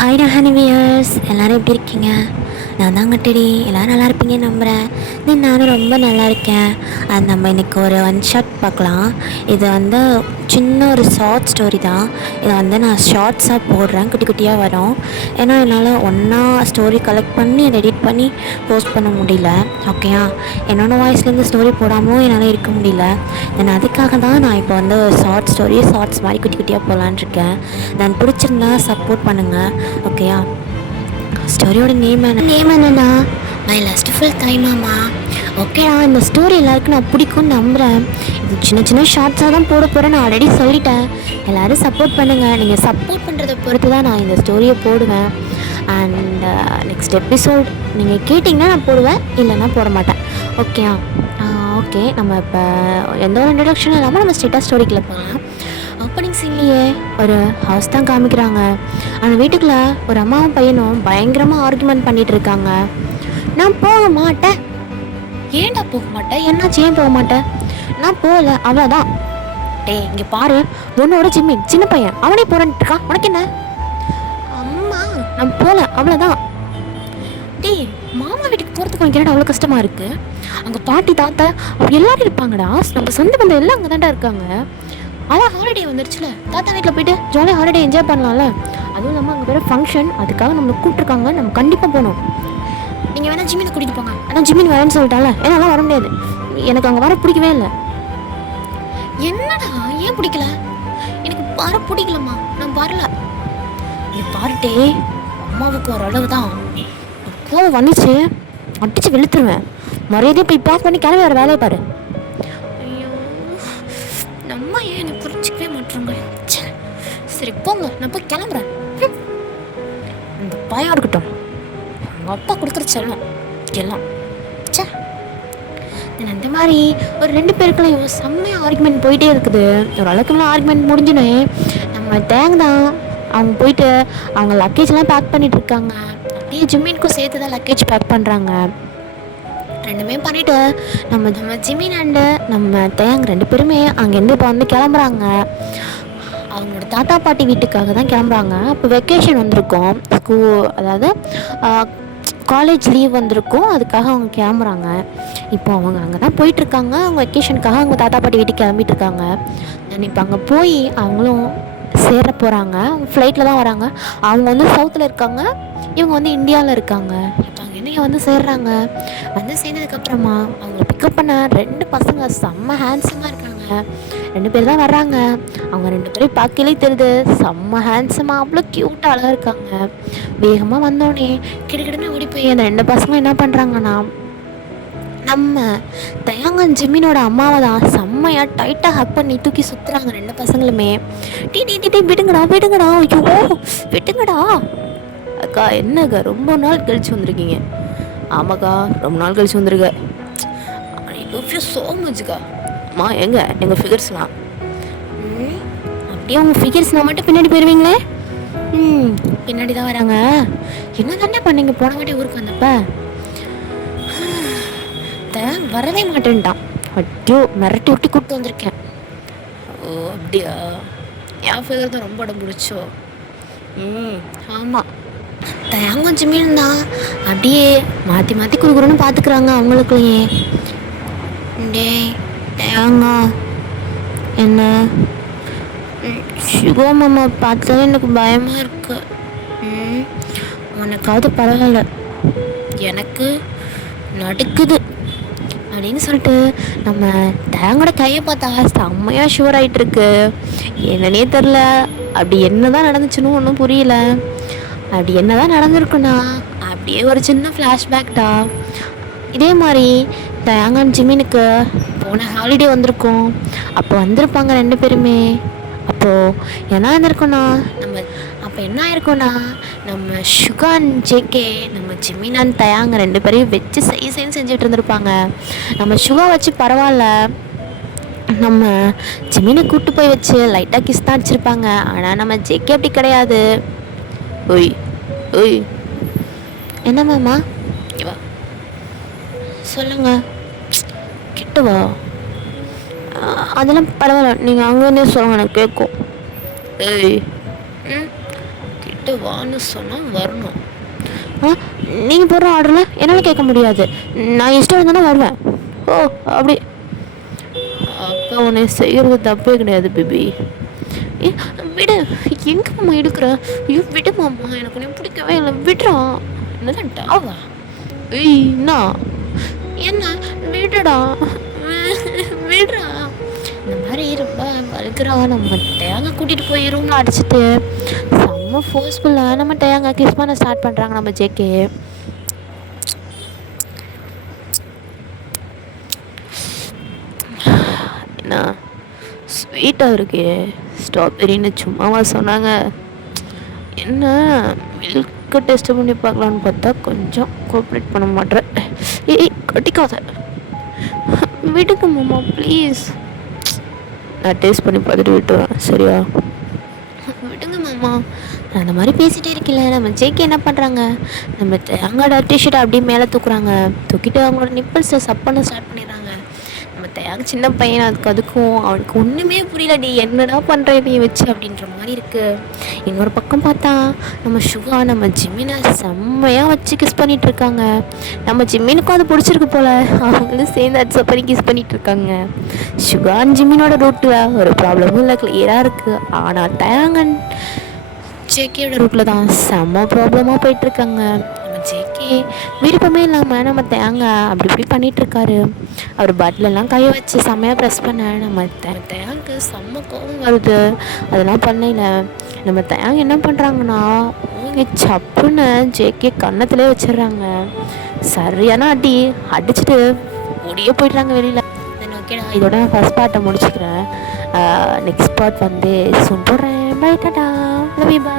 Hi Rahane wears, எல்லோரும் எப்படி இருக்கீங்க? நான் தான் கட்டடி, எல்லோரும் நல்லா இருப்பீங்கன்னு நம்புகிறேன். தென் நானும் ரொம்ப நல்லா இருக்கேன். அது நம்ம இன்றைக்கி ஒரு ஒன் ஷாட் பார்க்கலாம். இது வந்து சின்ன ஒரு ஷார்ட் ஸ்டோரி தான். இதை வந்து நான் ஷார்ட்ஸாக போடுறேன், குட்டி குட்டியாக வரும். ஏன்னா என்னால் ஒன்றா ஸ்டோரி கலெக்ட் பண்ணி அதை எடிட் பண்ணி போஸ்ட் பண்ண முடியல. ஓகேயா, என்னோடய வாய்ஸ்லேருந்து ஸ்டோரி போடாமலும் என்னால் இருக்க முடியல. தென் அதுக்காக தான் நான் இப்போ வந்து ஷார்ட் ஸ்டோரி ஷார்ட்ஸ் மாதிரி குட்டி குட்டியாக போகலான் இருக்கேன். நான் பிடிச்சிருந்தா சப்போர்ட் பண்ணுங்கள். ஓகேயா, ஸ்டோரியோட நேம் என்னன்னா மை லாஸ்ட் ஃபுல் டைமாம்மா. ஓகேடா, இந்த ஸ்டோரி எல்லாருக்கும் நான் பிடிக்கும்னு நம்புகிறேன். இது சின்ன சின்ன ஷார்ட்ஸாக தான் போட போகிறேன், நான் ஆல்ரெடி சொல்லிட்டேன். எல்லோரும் சப்போர்ட் பண்ணுங்கள். நீங்கள் சப்போர்ட் பண்ணுறதை பொறுத்து தான் நான் இந்த ஸ்டோரியை போடுவேன். அண்ட் நெக்ஸ்ட் எபிசோட் நீங்கள் கேட்டிங்கன்னா நான் போடுவேன், இல்லைன்னா போட மாட்டேன். ஓகேயா? ஓகே, நம்ம இப்போ எந்த ஒரு இன்ட்ரடக்ஷனும் இல்லாமல் நம்ம ஸ்ட்ரெயிட்டாக ஸ்டோரிக்குள்ளே போகலாம். ஓப்பனிங் சீன்லேயே ஒரு ஹவுஸ் தான் காமிக்கிறாங்க. அந்த வீட்டுக்குள்ளே ஒரு அம்மாவும் பையனும் பயங்கரமாக ஆர்குமெண்ட் பண்ணிகிட்டு இருக்காங்க. நான் போக மாட்டேன். ஏன்டா போக மாட்டேன்? என்னாச்சு, ஏன் போக மாட்டேன்? நான் போகல, அவ்வளோதான். டேய் இங்கே பாரு, உன்னோட சின்ன பையன் அவனே போறேன்ட்டு இருக்கான், உனக்கு என்ன? அம்மா நான் போகல, அவ்வளோதான். டேய், மாமா வீட்டுக்கு போகிறதுக்கு உனக்கு என்னடா அவ்வளோ கஷ்டமாக இருக்குது? அங்கே பாட்டி தாத்தா எல்லாரும் இருப்பாங்கடா, நம்ம சொந்த பந்தம் எல்லாம் அங்கே தான்டா இருக்காங்க. அதான் ஹாலிடே வந்துருச்சுல, தாத்தா வீட்டில் போய்ட்டு ஜாலியாக ஹாலிடே என்ஜாய் பண்ணலாம்ல. அதுவும் இல்லாமல் அங்கே வேறு ஃபங்க்ஷன், அதுக்காக நம்மளை கூப்பிட்ருக்காங்க, நம்ம கண்டிப்பாக போகணும். நீங்கள் வேணால் ஜிம்மினை கூட்டிகிட்டு போங்க. ஆனால் ஜிம்மின் வரேன்னு சொல்லிட்டால, என்னால் வர முடியாது, எனக்கு அங்கே வர பிடிக்கவே இல்லை. என்னடா ஏன் பிடிக்கல? எனக்கு வர பிடிக்கலம்மா, நான் வரல. நீ பாருட்டே, அம்மாவுக்கு ஒரு அளவு தான் கோவம் வந்துச்சு, அடிச்சு வெளுத்துருவேன். மரியாதையை போய் பேக் பண்ணி கிளம்பி வர வேலையை பாரு. ஐயோ, நம்ம ஏன் எனக்கு புரிஞ்சிக்கவே மாட்டோங்க. சரி போங்க, நான் போய் கிளம்புறேன். இந்த பயம் இருக்கட்டும், அவங்க அப்பா கொடுக்குற செல்லம் எல்லாம். சே, அந்த மாதிரி ஒரு 2 பேருக்குள்ள செம்மையாக ஆர்குமெண்ட் போயிட்டே இருக்குது. ஒரு அளவுக்குலாம் ஆர்குமெண்ட் முடிஞ்சுனே நம்ம தேங்க தான் அவங்க போயிட்டு அவங்க லக்கேஜ்லாம் பேக் பண்ணிட்டு இருக்காங்க. அப்படியே ஜிம்மினுக்கும் சேர்த்து தான் லக்கேஜ் பேக் பண்ணுறாங்க. ரெண்டுமே பண்ணிவிட்டு நம்ம ஜிம்மின் அண்டு நம்ம தேங்க 2 பேருமே அங்கேருந்து இப்போ வந்து கிளம்புறாங்க. அவங்களோட தாத்தா பாட்டி வீட்டுக்காக தான் கிளம்புறாங்க. இப்போ வெக்கேஷன் வந்திருக்கோம், அதாவது காலேஜ் லீவ் வந்திருக்கும், அதுக்காக அவங்க கிளம்புறாங்க. இப்போ அவங்க அங்கே தான் போயிட்டுருக்காங்க. அவங்க வெக்கேஷனுக்காக அவங்க தாத்தா பாட்டி வீட்டுக்கு கிளம்பிட்டு இருக்காங்க. இப்போ அங்கே போய் அவங்களும் சேர போகிறாங்க. அவங்க ஃப்ளைட்டில் தான் வராங்க. அவங்க வந்து சவுத்தில் இருக்காங்க, இவங்க வந்து இந்தியாவில் இருக்காங்க. இப்போ அங்கே இங்கே வந்து சேர்றாங்க. வந்து சேர்ந்ததுக்கப்புறமா அவங்கள பிக்கப் பண்ண 2 பசங்க செம்ம ஹேண்ட்ஸமாக இருக்காங்க. 2 பேர் தான் வர்றாங்க. அவங்க 2 பேரும் பார்க்கலே தெரியுது, செம்ம ஹேண்ட்ஸமாக அவ்வளோ க்யூட்டாக அழகாக இருக்காங்க. வேகமாக வந்தோடனே கிட்டக்கிட்டே ஓடி போய் அந்த 2 பசங்க என்ன பண்ணுறாங்கன்னா, நம்ம தயாங்கன் ஜிம்மினோட அம்மாவை தான் செம்மையாக டைட்டாக ஹக் பண்ணி தூக்கி சுற்றுறாங்க 2 பசங்களுமே. டீ விடுங்கடா விடுங்கடா, ஐயோ விட்டுங்கடா. அக்கா என்னக்கா ரொம்ப நாள் கழிச்சு வந்திருக்கீங்க? ஆமாக்கா, ரொம்ப நாள் கழிச்சு வந்திருக்க. ஸோ மச்க்கா. அம்மா எங்கள் ஃபிகர்ஸ்லாம் அப்படியே உங்கள் ஃபிகர்ஸ்லாம் மட்டும் பின்னாடி போயிடுவீங்களே. பின்னாடி தான் வராங்க. என்ன தானே பண்ணீங்க போன வாட்டி ஊருக்கு வந்தப்ப? வரவே மாட்டேன்ட்டான். அட்டியோ மிரட்டி விட்டு கூப்பிட்டு வந்திருக்கேன். ஓ அப்படியா? என் ஃபிகர் தான் ரொம்ப இடம் பிடிச்சோ. ஆமாம், தேங்காய் ஜிம்மின் தான் அப்படியே மாற்றி மாற்றி கொடுக்குறோன்னு பார்த்துக்குறாங்க அவங்களுக்குள்ளேயே. டே தேங்காய் என்ன சிவமாமா பார்த்தாலே எனக்கு பயமாக இருக்கு. உனக்காவது பரவாயில்ல, எனக்கு நடுக்குது அப்படின்னு சொல்லிட்டு நம்ம தேங்கோட கையை பார்த்தா செம்மையாக ஷுவர் ஆகிட்டு இருக்கு. என்னன்னே தெரில, அப்படி என்ன தான் நடந்துச்சுன்னு ஒன்றும் புரியல. அப்படி என்ன தான் நடந்திருக்குன்னா அப்படியே ஒரு சின்ன ஃப்ளாஷ்பேக்டா. இதே மாதிரி தயாங்கன் ஜிம்மினுக்கு போன ஹாலிடே வந்திருக்கோம். அப்போ வந்திருப்பாங்க 2 பேருமே. அப்போது என்ன இருந்திருக்கோன்னா என்ன ஆயிருக்கோன்னா, நம்ம சுகான் ஜேகே நம்ம ஜிம்மினான் தயாங்க 2 பேரையும் வச்சு செய்ன்னு செஞ்சுட்டு இருந்திருப்பாங்க. நம்ம சுகா வச்சு பரவாயில்ல, நம்ம ஜிம்மினை கூப்பிட்டு போய் வச்சு லைட்டாக கிஸ் தான் அடிச்சிருப்பாங்க. ஆனால் நம்ம ஜேகே அப்படி கிடையாது. ஓய் ஓய் என்ன மாமா? வா சொல்லுங்க. கிட்டவா? அதெல்லாம் பரவாயில்ல, நீங்கள் அங்கேருந்தே சொல்லுங்க, எனக்கு கேட்கும். ஏய் கிட்ட என்கிட்ட வான்னு சொன்னால் வரணும். நீங்கள் போடுற ஆர்டரில் என்னால் கேட்க முடியாது. நான் இஷ்டம் இருந்தானே வருவேன். ஓ அப்படி. அப்போ உன்னை செய்கிறது தப்பே கிடையாது பேபி. ஏ விடு, எங்கே மாமா எடுக்கிற? ஐயோ விடு மாமா, எனக்கு நீ பிடிக்கவே இல்லை, விடுறான். என்னதான் டாவா? ஏய் என்ன விடுடா, விடுறா. இந்த மாதிரி ரொம்ப வலுக்கிறா. நம்ம தேங்காய் கூட்டிகிட்டு போய் ரூமில் அடிச்சுட்டு செம்ம ஃபோர்ஸ்ஃபுல்லாக நம்ம தேங்காய் கிஸ் பண்ண ஸ்டார்ட் பண்ணுறாங்க நம்ம ஜேகே. என்ன ஸ்வீட்டாக இருக்கே, ஸ்ட்ராபெரின்னு சும்மாவா சொன்னாங்க? என்ன மில்க்கு டெஸ்ட் பண்ணி பார்க்கலான்னு பார்த்தா கொஞ்சம் கோஆப்ரேட் பண்ண மாட்டேன். ஏய் கட்டிக்காத, விடுங்க மாமா ப்ளீஸ். நான் டேஸ்ட் பண்ணி பார்த்துட்டு விட்டுறேன், சரியா? விடுங்க மாமா. நான் அந்த மாதிரி பேசிகிட்டே இருக்கல, நம்ம ஜேகே என்ன பண்ணுறாங்க, நம்ம தேங்காயோட டிஷர்ட்டை அப்படியே மேலே தூக்குறாங்க. தூக்கிட்டு அவங்களோட நிப்பிள்ஸை சப் பண்ண ஸ்டார்ட் பண்ணிடுறாங்க. நம்ம தேங்க சின்ன பையன், அதுக்கும் அவனுக்கு ஒன்றுமே புரியல. நீ என்னடா பண்ணுற நீ வச்சு அப்படின்ற மாதிரி இருக்குது. இன்னொரு பக்கம் பார்த்தா நம்ம சுகா நம்ம ஜிம்மினை செம்மையாக வச்சு கிஸ் பண்ணிகிட்டு இருக்காங்க. நம்ம ஜிம்மினுக்கும் அது பிடிச்சிருக்கு போல், அவங்களும் சேர்ந்து அட்சப் பண்ணி கிஸ் பண்ணிகிட்டு இருக்காங்க. சுகா ஜிம்மினோட ரூட்டில் ஒரு ப்ராப்ளமும் இல்லை, கிளியராக இருக்குது. ஆனால் தேங்கன் ஜேகேயோட ரூட்டில் தான் செம்ம ப்ராப்ளமாக போயிட்டுருக்காங்க. நம்ம ஜேகே விருப்பமே இல்லாமல் நம்ம தேங்காய் அப்படி இப்படி பண்ணிகிட்ருக்காரு. அவர் பட்லெல்லாம் கையை வச்சு செம்மையாக ப்ரெஸ் பண்ண நம்ம தேங்காய்க்கு செம்ம கோவம் வருது. அதெல்லாம் பண்ணல. நம்ம தேங்காய் என்ன பண்ணுறாங்கன்னா அவங்க சப்புன்னு ஜேகே கன்னத்துலேயே வச்சிடுறாங்க. சரியான அடி அடிச்சுட்டு ஓடியே போய்ட்றாங்க வெளியில். ஓகேடா, இதோட நான் ஃபஸ்ட் பார்ட்டை முடிச்சுக்கிறேன். நெக்ஸ்ட் பார்ட் வந்து சொல்கிறேன். Bye tata, love you, by.